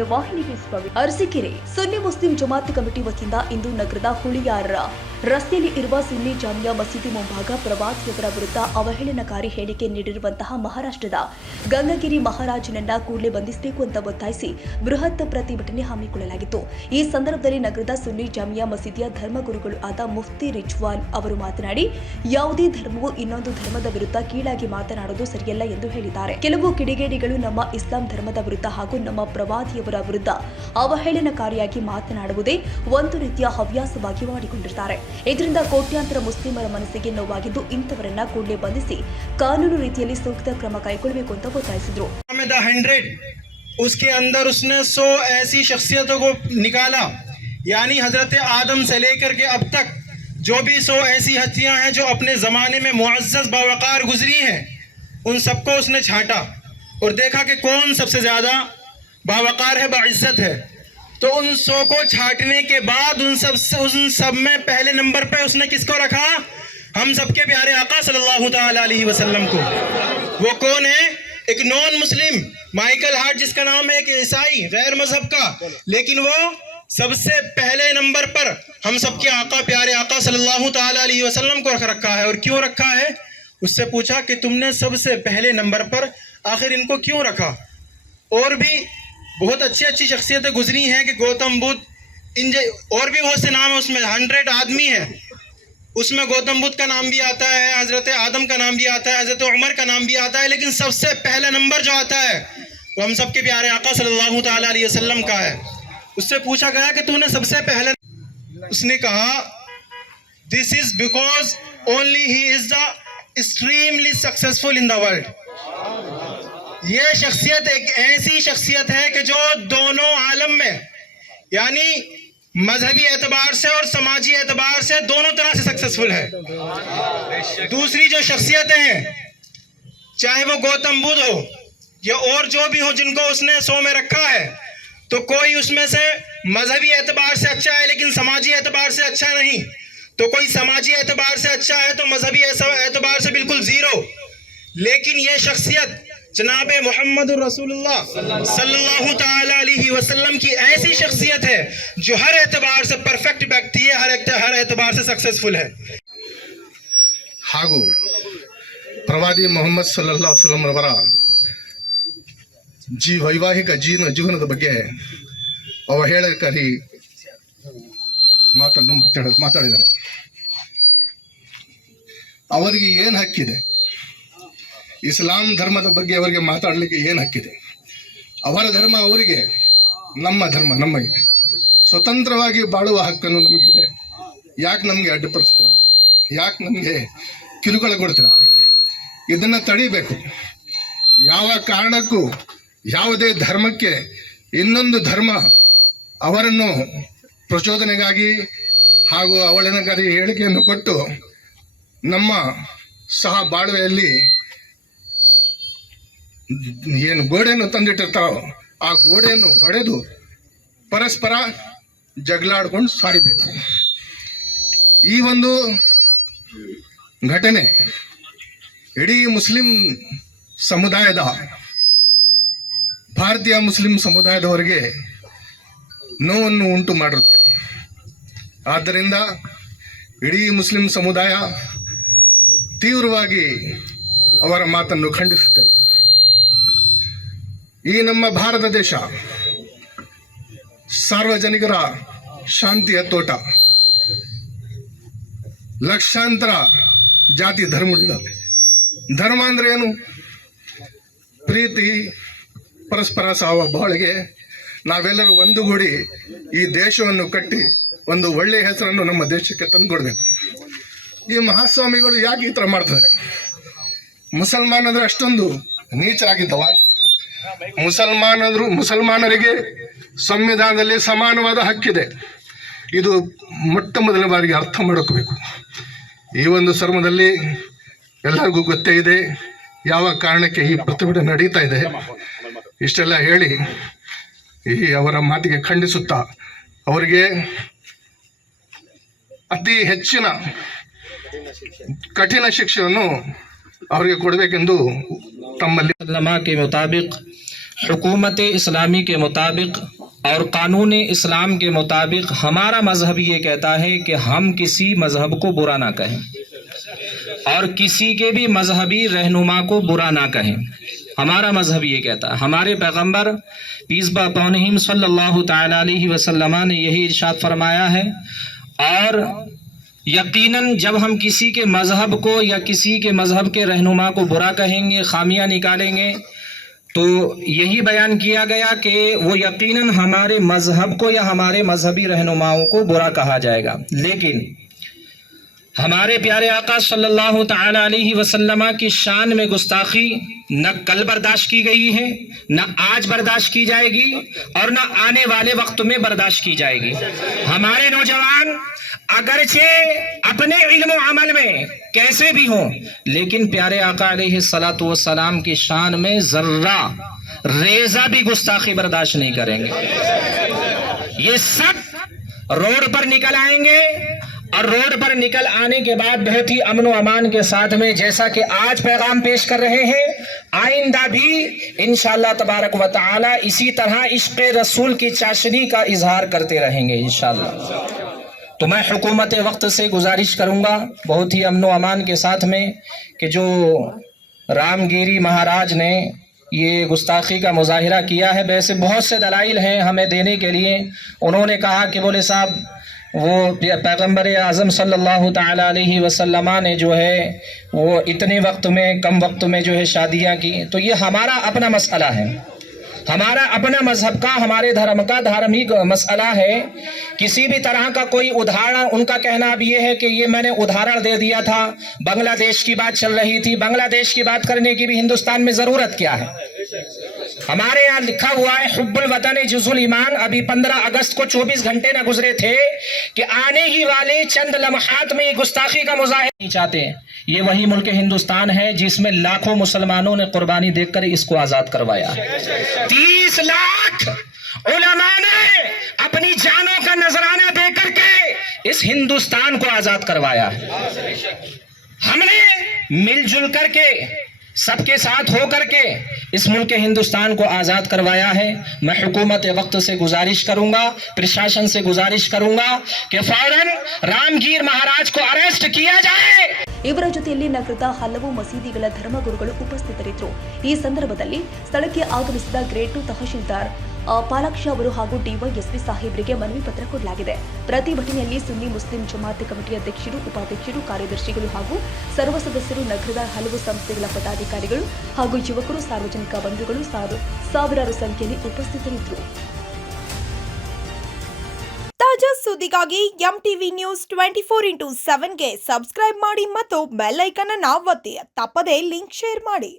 ಕನ್ನಡ ವಾಹಿನಿಗೆ ಸ್ವಾಗತ. ಅರಸೀಕೆರೆ ಸುನ್ನಿ Muslim Jamaat committee ವತಿಯಿಂದ ಇಂದು ನಗರದ ಹುಳಿಯಾರ ರಸ್ತೆಯಲ್ಲಿ ಇರುವ ಸುನ್ನಿ ಜಾಮಿಯಾ ಮಸೀದಿ ಮುಂಭಾಗ ಪ್ರವಾದಿಯವರ ವಿರುದ್ಧ ಅವಹೇಳನಕಾರಿ ಹೇಳಿಕೆ ನೀಡಿರುವಂತಹ ಮಹಾರಾಷ್ಟ್ರದ ಗಂಗಗಿರಿ ಮಹಾರಾಜನನ್ನ ಕೂಡಲೇ ಬಂಧಿಸಬೇಕು ಅಂತ ಒತ್ತಾಯಿಸಿ ಬೃಹತ್ ಪ್ರತಿಭಟನೆ ಹಮ್ಮಿಕೊಳ್ಳಲಾಗಿತ್ತು. ಈ ಸಂದರ್ಭದಲ್ಲಿ ನಗರದ ಸುನ್ನಿ ಜಾಮಿಯಾ ಮಸೀದಿಯ ಧರ್ಮಗುರುಗಳು ಆದ ಮುಫ್ತಿ ರಿಜ್ವಾನ್ ಅವರು ಮಾತನಾಡಿ, ಯಾವುದೇ ಧರ್ಮವು ಇನ್ನೊಂದು ಧರ್ಮದ ವಿರುದ್ಧ ಕೀಳಾಗಿ ಮಾತನಾಡುವುದು ಸರಿಯಲ್ಲ ಎಂದು ಹೇಳಿದ್ದಾರೆ. ಕೆಲವು ಕಿಡಿಗೇಡಿಗಳು ನಮ್ಮ ಇಸ್ಲಾಂ ಧರ್ಮದ ವಿರುದ್ಧ ಹಾಗೂ ನಮ್ಮ ಪ್ರವಾದಿಯವರ ವಿರುದ್ಧ ಅವಹೇಳನಕಾರಿಯಾಗಿ ಮಾತನಾಡುವುದೇ ಒಂದು ರೀತಿಯ ಹವ್ಯಾಸವಾಗಿ ಮಾಡಿಕೊಂಡಿದ್ದಾರೆ. ಇದರಿಂದ ಕೋಟ್ಯಾಂತರ ಮುಸ್ಲಿಮರ ಮನಸ್ಸಿಗೆ ನೋವಾಗಿದ್ದು ಇಂಥವರನ್ನ ಕೂಡಲೇ ಬಂಧಿಸಿ ಕಾನೂನು ರೀತಿಯಲ್ಲಿ ಸೂಕ್ತ ಕ್ರಮ ಕೈಗೊಳ್ಳಬೇಕು ಅಂತ ಒತ್ತಾಯಿಸಿದರು. उसके अंदर उसने 100 ऐसी शख्सियतों को निकाला, यानी हजरत आदम से लेकर के अब तक जो भी 100 ऐसी हस्तियां हैं जो अपने ज़माने में मुअज़्ज़ज़ बावक़ार गुजरी हैं, उन सबको उसने छांटा और देखा कि कौन सबसे ज़्यादा बावक़ार है, बाइज़्ज़त है. तो उन 100 को छांटने के बाद उन सब में पहले नंबर पे उसने किसको रखा? हम सबके प्यारे आका सल्लल्लाहु तआला अलैहि वसल्लम को. वो कौन है? एक नॉन मुस्लिम माइकल हार्ट, जिसका नाम है एक ईसाई गैर मजहब का, लेकिन वो सबसे पहले नंबर पर हम सबके आका प्यारे आका सल्लल्लाहु तआला अलैहि वसल्लम को रखा है. और क्यों रखा है? उससे पूछा कि तुमने सबसे पहले नंबर पर आखिर इनको क्यों रखा? और भी बहुत अच्छी अच्छी शख्सियतें गुजरी हैं कि गौतम बुद्ध, और भी बहुत से नाम है, उसमें 100 आदमी है, उसमें गौतम बुद्ध का नाम भी आता है, हजरत आदम का नाम भी आता है, हजरत उमर का नाम भी आता है, लेकिन सबसे पहला नंबर जो आता है वो हम सबके प्यारे आका सल्लल्लाहु तआला अलैहि वसल्लम का है. उससे पूछा गया कि तूने सबसे पहले, उसने कहा this is because only he is the extremely successful in the world. ये शख्सियत एक ऐसी शख्सियत है कि जो दोनों आलम में, यानी मजहबी एतबार से और समाजी एतबार से दोनों तरह से सक्सेसफुल है. दूसरी जो शख्सियतें हैं, चाहे वो गौतम बुद्ध हो या और जो भी हो जिनको उसने 100 में रखा है, तो कोई उसमें से मजहबी एतबार से अच्छा है लेकिन समाजी एतबार से अच्छा नहीं, तो कोई समाजी एतबार से अच्छा है तो मजहबी एतबार से बिल्कुल जीरो. लेकिन ये शख्सियत जनाब मोहम्मद रसूलुल्लाह सल्लल्लाहु तआला अलैहि वसल्लम की ऐसी शख्सियत है जो हर एतबार से परफेक्ट व्यक्ति है, हर एतबार से सक्सेसफुल है. ಹಾಗೂ ಪ್ರವಾದಿ ಮೊಹಮ್ಮದ್ ಸಲ್ಲಲ್ಲಾಹು ಅಲೈಹಿ ವಸಲ್ಲಂ ಅವರ ವೈವಾಹಿಕ ಜೀವನದ ಬಗ್ಗೆ ಅವಹೇಳನಕಾರಿ ಮಾತನ್ನು ಮಾತಾಡಿದ್ದಾರೆ. ಅವರಿಗೆ ಏನು ಹಕ್ಕಿದೆ? ಇಸ್ಲಾಂ ಧರ್ಮದ ಬಗ್ಗೆ ಅವರಿಗೆ ಮಾತಾಡಲಿಕ್ಕೆ ಏನು ಹಕ್ಕಿದೆ? ಅವರ ಧರ್ಮ ಅವರಿಗೆ, ನಮ್ಮ ಧರ್ಮ ನಮಗೆ. ಸ್ವತಂತ್ರವಾಗಿ ಬಾಳುವ ಹಕ್ಕನ್ನು ನಮಗಿದೆ. ಯಾಕೆ ನಮಗೆ ಅಡ್ಡಿಪಡಿಸ್ತೀರ? ಯಾಕೆ ನಮಗೆ ಕಿರುಕುಳ ಕೊಡ್ತೀರ? ಇದನ್ನು ತಡಿಬೇಕು. ಯಾವ ಕಾರಣಕ್ಕೂ ಯಾವುದೇ ಧರ್ಮಕ್ಕೆ ಇನ್ನೊಂದು ಧರ್ಮ ಅವರನ್ನು ಪ್ರಚೋದನೆಗಾಗಿ ಹಾಗೂ ಅವಹೇಳನಕಾರಿ ಹೇಳಿಕೆಯನ್ನು ಕೊಟ್ಟು ನಮ್ಮ ಸಹ ಬಾಳ್ವೆಯಲ್ಲಿ ಏನು ಗೋಡೆಯನ್ನು ತಂದಿಟ್ಟಿರ್ತಾರೋ ಆ ಗೋಡೆಯನ್ನು ಹೊಡೆದು ಪರಸ್ಪರ ಜಗಳಾಡ್ಕೊಂಡು ಸಾಯಬೇಕು. ಈ ಒಂದು ಘಟನೆ ಇಡೀ ಮುಸ್ಲಿಂ ಸಮುದಾಯದ, ಭಾರತೀಯ ಮುಸ್ಲಿಂ ಸಮುದಾಯದವರಿಗೆ ನೋವನ್ನು ಉಂಟು ಮಾಡಿರುತ್ತೆ. ಆದ್ದರಿಂದ ಇಡೀ ಮುಸ್ಲಿಂ ಸಮುದಾಯ ತೀವ್ರವಾಗಿ ಅವರ ಮಾತನ್ನು ಖಂಡಿಸುತ್ತದೆ. ಈ ನಮ್ಮ ಭಾರತ ದೇಶ ಸಾರ್ವಜನಿಕರ ಶಾಂತಿಯ ತೋಟ. ಲಕ್ಷಾಂತರ ಜಾತಿ ಧರ್ಮಗಳಿದ್ದಾವೆ. ಧರ್ಮ ಅಂದ್ರೆ ಏನು? ಪ್ರೀತಿ, ಪರಸ್ಪರ ಬಾಳಿಗೆ ನಾವೆಲ್ಲರೂ ಒಂದುಗೂಡಿ ಈ ದೇಶವನ್ನು ಕಟ್ಟಿ ಒಂದು ಒಳ್ಳೆಯ ಹೆಸರನ್ನು ನಮ್ಮ ದೇಶಕ್ಕೆ ತಂದುಕೊಡ್ಬೇಕು. ಈ ಮಹಾಸ್ವಾಮಿಗಳು ಯಾಕೆ ಈ ಥರ ಮಾಡ್ತಾರೆ? ಮುಸಲ್ಮಾನಂದ್ರೆ ಅಷ್ಟೊಂದು ನೀಚರಾಗಿದ್ದವ? ಮುಸಲ್ಮಾನರಿಗೆ ಸಂವಿಧಾನದಲ್ಲಿ ಸಮಾನವಾದ ಹಕ್ಕಿದೆ. ಇದು ಮೊಟ್ಟ ಮೊದಲ ಬಾರಿಗೆ ಅರ್ಥ ಮಾಡ್ಕೋಬೇಕು. ಈ ಒಂದು ಧರ್ಮದಲ್ಲಿ ಎಲ್ಲರಿಗೂ ಗೊತ್ತೇ ಇದೆ ಯಾವ ಕಾರಣಕ್ಕೆ ಈ ಪ್ರತಿಭಟನೆ ನಡೀತಾ ಇದೆ. ಇಷ್ಟೆಲ್ಲ ಹೇಳಿ ಈ ಅವರ ಮಾತಿಗೆ ಖಂಡಿಸುತ್ತಾ ಅವರಿಗೆ ಅತಿ ಹೆಚ್ಚಿನ ಕಠಿಣ ಶಿಕ್ಷೆಯನ್ನು ಅವರಿಗೆ ಕೊಡಬೇಕೆಂದು ತಮ್ಮಲ್ಲಿ के मुताबिक हुकूमत इस्लामी के मुताबिक और कानून इस्लाम के मुताबिक हमारा मज़हब ये कहता है कि हम किसी मज़हब को बुरा ना कहें और किसी के भी मजहबी रहनुमा को बुरा ना कहें। हमारा मजहब ये कहता है, हमारे पैगंबर पीस बा अपॉन हिम सल्लल्लाहु ताला अलैहि वसल्लम ने यही इरशाद फरमाया है। और यकीनन जब हम किसी के मजहब को या किसी के मजहब के रहनुमा को बुरा कहेंगे, खामियां निकालेंगे, तो यही बयान किया गया कि वो यकीनन हमारे मजहब को या हमारे मजहबी रहनुमाओं को बुरा कहा जाएगा। लेकिन हमारे प्यारे आका सल्लल्लाहु ताला अलैहि वसल्लम की शान में गुस्ताखी न कल बर्दाश्त की गई है, न आज बर्दाश्त की जाएगी और न आने वाले वक्त में बर्दाश्त की जाएगी। हमारे नौजवान अगरचे अपने इल्म व अमल में कैसे भी हों, लेकिन प्यारे आका अलैहि सलातु वस्सलाम की शान में जर्रा रेजा भी गुस्ताखी बर्दाश्त नहीं करेंगे। ये सब रोड पर निकल आएंगे और रोड पर निकल आने के बाद बहुत ही अमन व अमान के साथ में, जैसा कि आज पैगाम पेश कर रहे हैं, आइंदा भी इंशाअल्लाह तबारक व तआला इसी तरह इश्क़ रसूल की चाशनी का इजहार करते रहेंगे इंशाअल्लाह। तो मैं हुकूमत वक्त से गुजारिश करूंगा बहुत ही अमन व अमान के साथ में कि जो रामगिरी महाराज ने ये गुस्ताखी का मुजाहिरा किया है, वैसे बहुत से दलाइल हैं हमें देने के लिए। उन्होंने कहा कि बोले साहब वो पैगंबर आज़म सल्लल्लाहु ताला अलैहि वसल्लम ने जो है वो इतने वक्त में कम वक्त में जो है शादियां की। तो ये हमारा अपना मसला है, हमारा अपना मजहब का, हमारे धर्म का धार्मिक मसला है। किसी भी तरह का कोई उदाहरण, उनका कहना अब ये है कि ये मैंने उदाहरण दे दिया था, बांग्लादेश की बात चल रही थी, बांग्लादेश की बात करने की भी हिंदुस्तान में ज़रूरत क्या है। हमारे यहाँ लिखा हुआ है हुब्बुल वतन जुज़ुल ईमान। अभी 15 अगस्त को 24 घंटे न गुजरे थे कि आने ही वाले चंद लम्हात में गुस्ताखी का मुजाहिरा नहीं चाहते। ये वही मुल्क हिंदुस्तान है जिसमें लाखों मुसलमानों ने कुर्बानी देकर इसको आजाद करवाया। 30 लाख उलमा ने अपनी जानों का नजराना दे करके इस हिंदुस्तान को आजाद करवाया है। हमने मिलजुल करके सबके साथ हो करके इस मुल्क हिंदुस्तान को आज़ाद करवाया है। मैं हुकूमत वक्त से गुजारिश करूंगा, प्रशासन से गुजारिश करूंगा कि फौरन रामगीर महाराज को अरेस्ट किया जाए। ಇವರ ಜೊತೆಯಲ್ಲಿ ನಗರದ ಹಲವು ಮಸೀದಿಗಳ ಧರ್ಮಗುರುಗಳು ಉಪಸ್ಥಿತರಿದ್ದರು। ಈ ಸಂದರ್ಭದಲ್ಲಿ ಸ್ಥಳಕ್ಕೆ ಆಗಮಿಸಿದ ಗ್ರೇಡ್ 2 ತಹಶೀಲ್ದಾರ್ ಪಾಲಾಕ್ಷ ಅವರು ಹಾಗೂ ಡಿವೈಎಸ್ಪಿ ಸಾಹೇಬರಿಗೆ ಮನವಿ ಪತ್ರ ಕೊಡಲಾಗಿದೆ। ಪ್ರತಿಭಟನೆಯಲ್ಲಿ ಸುನ್ನಿ ಮುಸ್ಲಿಂ ಜಮಾತ್ ಕಮಿಟಿ ಅಧ್ಯಕ್ಷರು, ಉಪಾಧ್ಯಕ್ಷರು, ಕಾರ್ಯದರ್ಶಿಗಳು ಹಾಗೂ ಸರ್ವ ಸದಸ್ಯರು, ನಗರದ ಹಲವು ಸಂಸ್ಥೆಗಳ ಪದಾಧಿಕಾರಿಗಳು ಹಾಗೂ ಯುವಕರು, ಸಾರ್ವಜನಿಕ ಬಂಧುಗಳು ಸಾವಿರಾರು ಸಂಖ್ಯೆಯಲ್ಲಿ ಉಪಸ್ಥಿತರಿದ್ದರು। ತಾಜಾ ಸುದ್ದಿಗಾಗಿ MTV ನ್ಯೂಸ್ 24/7ಗೆ ಸಬ್ಸ್ಕ್ರೈಬ್ ಮಾಡಿ ಮತ್ತು ಬೆಲ್ ಐಕಾನ್ ಅನ್ನು ಒತ್ತಿ. ತಪ್ಪದೇ ಲಿಂಕ್ ಶೇರ್ ಮಾಡಿ.